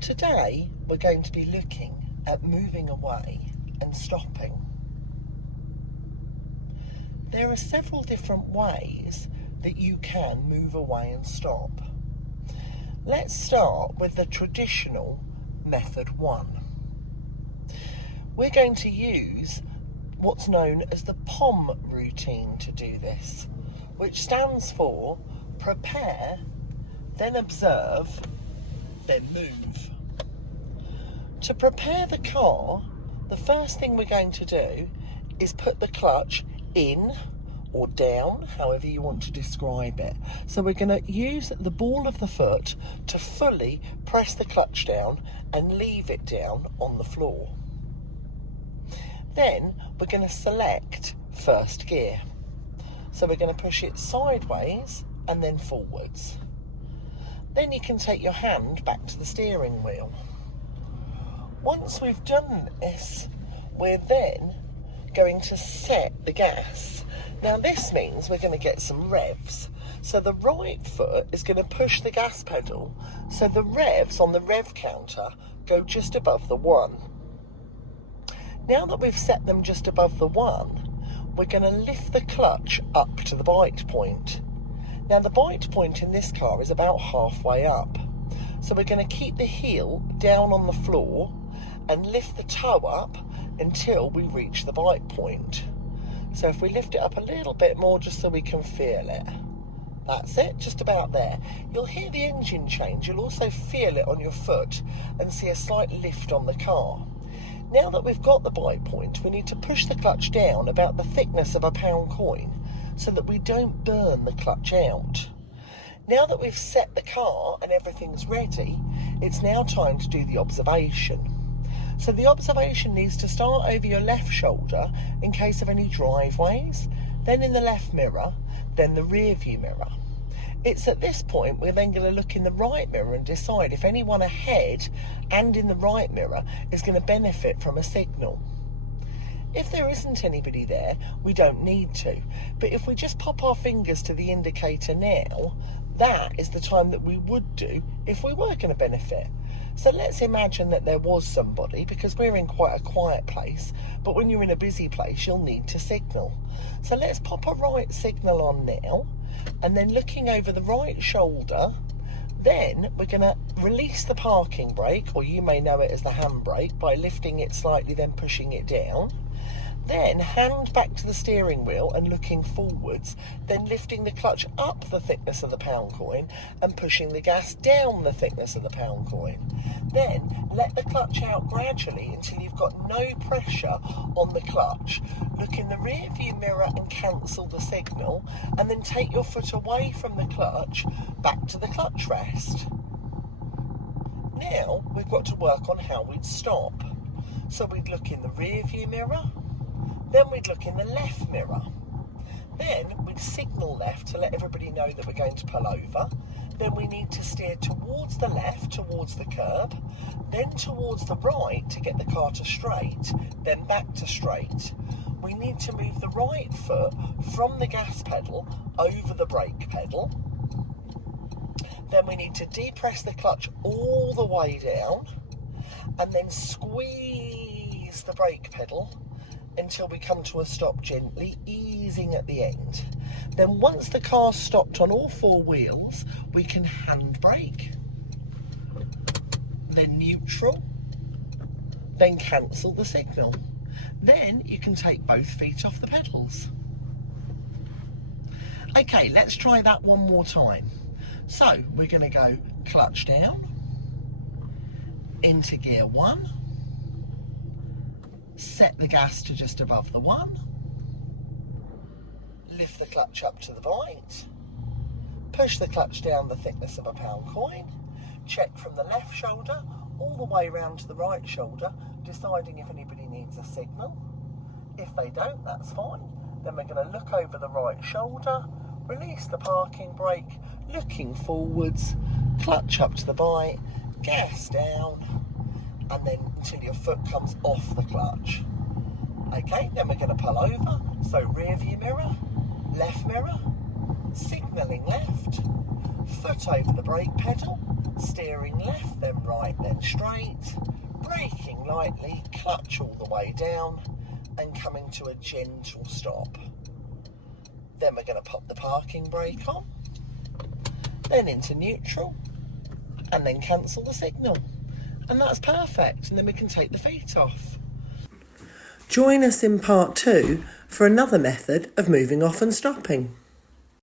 Today we're going to be looking at moving away and stopping. There are several different ways that you can move away and stop. Let's start with the traditional method 1. We're going to use what's known as the POM routine to do this, which stands for prepare, then observe, then move. To prepare the car, the first thing we're going to do is put the clutch in or down, however you want to describe it. So we're going to use the ball of the foot to fully press the clutch down and leave it down on the floor. Then we're going to select first gear. So we're going to push it sideways and then forwards. Then you can take your hand back to the steering wheel. Once we've done this, we're then going to set the gas. Now this means we're going to get some revs. So the right foot is going to push the gas pedal, so the revs on the rev counter go just above the 1. Now that we've set them just above the 1, we're going to lift the clutch up to the bite point. Now the bite point in this car is about halfway up. So we're going to keep the heel down on the floor and lift the toe up until we reach the bite point. So if we lift it up a little bit more just so we can feel it. That's it, just about there. You'll hear the engine change. You'll also feel it on your foot and see a slight lift on the car. Now that we've got the bite point, we need to push the clutch down about the thickness of a £1 coin so that we don't burn the clutch out. Now that we've set the car and everything's ready, it's now time to do the observation. So the observation needs to start over your left shoulder in case of any driveways, then in the left mirror, then the rear view mirror. It's at this point we're then going to look in the right mirror and decide if anyone ahead and in the right mirror is going to benefit from a signal. If there isn't anybody there, we don't need to. But if we just pop our fingers to the indicator now, that is the time that we would do if we were going to benefit. So let's imagine that there was somebody, because we're in quite a quiet place, but when you're in a busy place, you'll need to signal. So let's pop a right signal on now, and then looking over the right shoulder, then we're going to release the parking brake, or you may know it as the handbrake, by lifting it slightly, then pushing it down. Then hand back to the steering wheel and looking forwards, then lifting the clutch up the thickness of the £1 coin and pushing the gas down the thickness of the £1 coin. Then let the clutch out gradually until you've got no pressure on the clutch. Look in the rear view mirror and cancel the signal, and then take your foot away from the clutch back to the clutch rest. Now we've got to work on how we'd stop. So we'd look in the rear view mirror, then we'd look in the left mirror. Then we'd signal left to let everybody know that we're going to pull over. Then we need to steer towards the left, towards the curb, then towards the right to get the car to straight, then back to straight. We need to move the right foot from the gas pedal over the brake pedal. Then we need to depress the clutch all the way down and then squeeze the brake pedal until we come to a stop, gently easing at the end. Then once the car's stopped on all 4 wheels, we can handbrake, then neutral, then cancel the signal. Then you can take both feet off the pedals. Okay, let's try that one more time. So we're going to go clutch down, into gear 1, set the gas to just above the 1, lift the clutch up to the bite, push the clutch down the thickness of a £1 coin, check from the left shoulder all the way round to the right shoulder, deciding if anybody needs a signal. If they don't, that's fine. Then we're going to look over the right shoulder, release the parking brake, looking forwards, clutch up to the bite, gas down, and then until your foot comes off the clutch. Okay, then we're going to pull over. So rear view mirror, left mirror, signalling left, foot over the brake pedal, steering left then right then straight, braking lightly, clutch all the way down and coming to a gentle stop. Then we're going to pop the parking brake on, then into neutral, and then cancel the signal. And that's perfect, and then we can take the feet off. Join us in part 2 for another method of moving off and stopping.